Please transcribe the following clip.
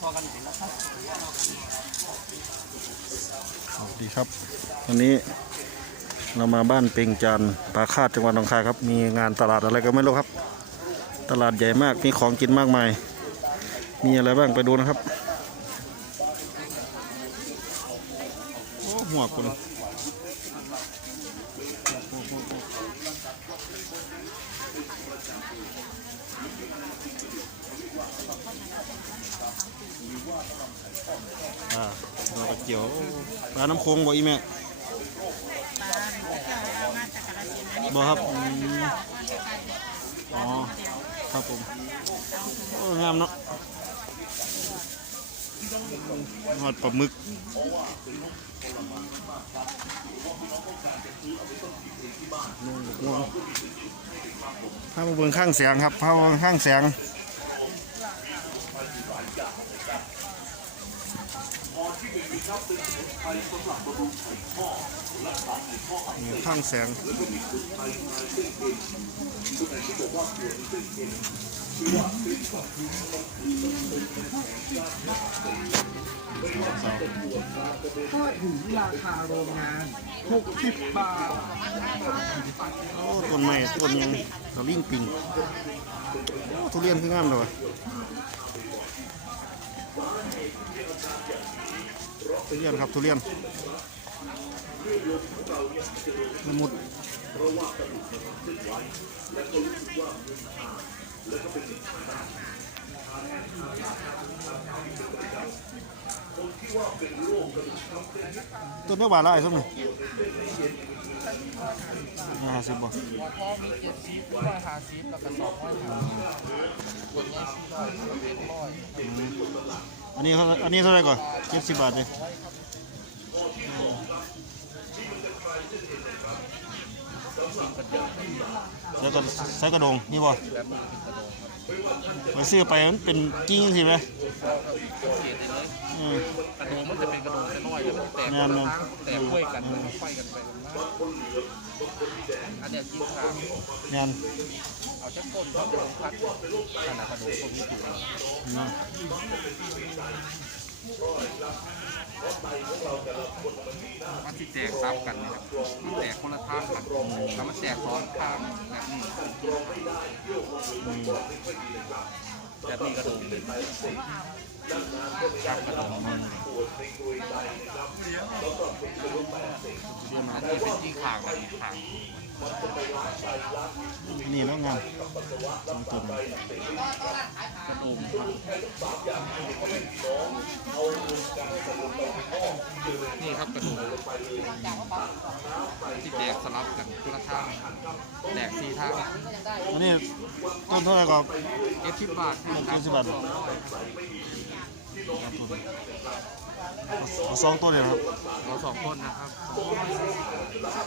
สวัสดีครับ วันนี้เรามาบ้านเปงจานปาคาดจังหวัดหนองคายครับ มีงานตลาดอะไรก็ไม่รู้ครับ ตลาดใหญ่มาก มีของกินมากมาย มีอะไรบ้างไปดูนะครับ โอ้หัวคุณ อ่าเรากระเจียวปลาน้ำโค้งบ่อีแม่บ่ครับอืมอ๋อ ครับผมโอ้งามเนาะหอดปลาหมึกนุ่งง่วงพามาเบิ่งข้างแสงครับพามาเบิ่งข้างแสง นี่ข้างแสงก็ถึงราคาโรงงาน 60 บาท โอ้ต้นไม้ต้นยังตะลิ่งปิงโอ้ทุเรียนคืองามเลยวะ ทุเรียนครับทุเรียนละมุดต้นเนื้อหวานละไอ้ส้มนี่ห้าสิบบ่หัวทอมีเจ็ดสิบร้อยห้าสิบแล้วก็สองร้อยห้าสิบคนนี้สี่ร้อยเป็นร้อย อันนี้เขาอันนี้เท่าไหร่ก่อนเจ็ดสิบบาทเลยแล้วก็ใส่กระดงนี่บ่แบบนี้เป็นกระโดงครับไปซื้อไปมันเป็นกิ้งสิไหมเกตเลยอืมกระโดงมันจะเป็นกระโดงจะน้อยแล้วมันแตกคนละทางแตกกล้วยกันมันไฟกันไปกันมาอัน เนี้ยจิ้มขาวงานเอาชักก้นกระโดงพัดขนาดกระโดงตรงนี้อยู่อืมมันที่แตกซ้ำกันนี่ครับมันแตกคนละทางกันแล้วมันแตกซ้อนทางแบบนี้แบบนี้กระโดงครับกระโดงมันอันนี้เป็นที่ขางแบบนี้ขาง นี่แล้วงานสองต้นกระดุมนี่ครับกระดุมที่แตกสลับกันคนละทางแตกสี่ทางอันนี้ต้นเท่าไหร่ก่อนเอฟสิบบาทครับเจ็ดสิบบาทเอาสองต้นเลยครับเราสองคนนะครับนี่ครับ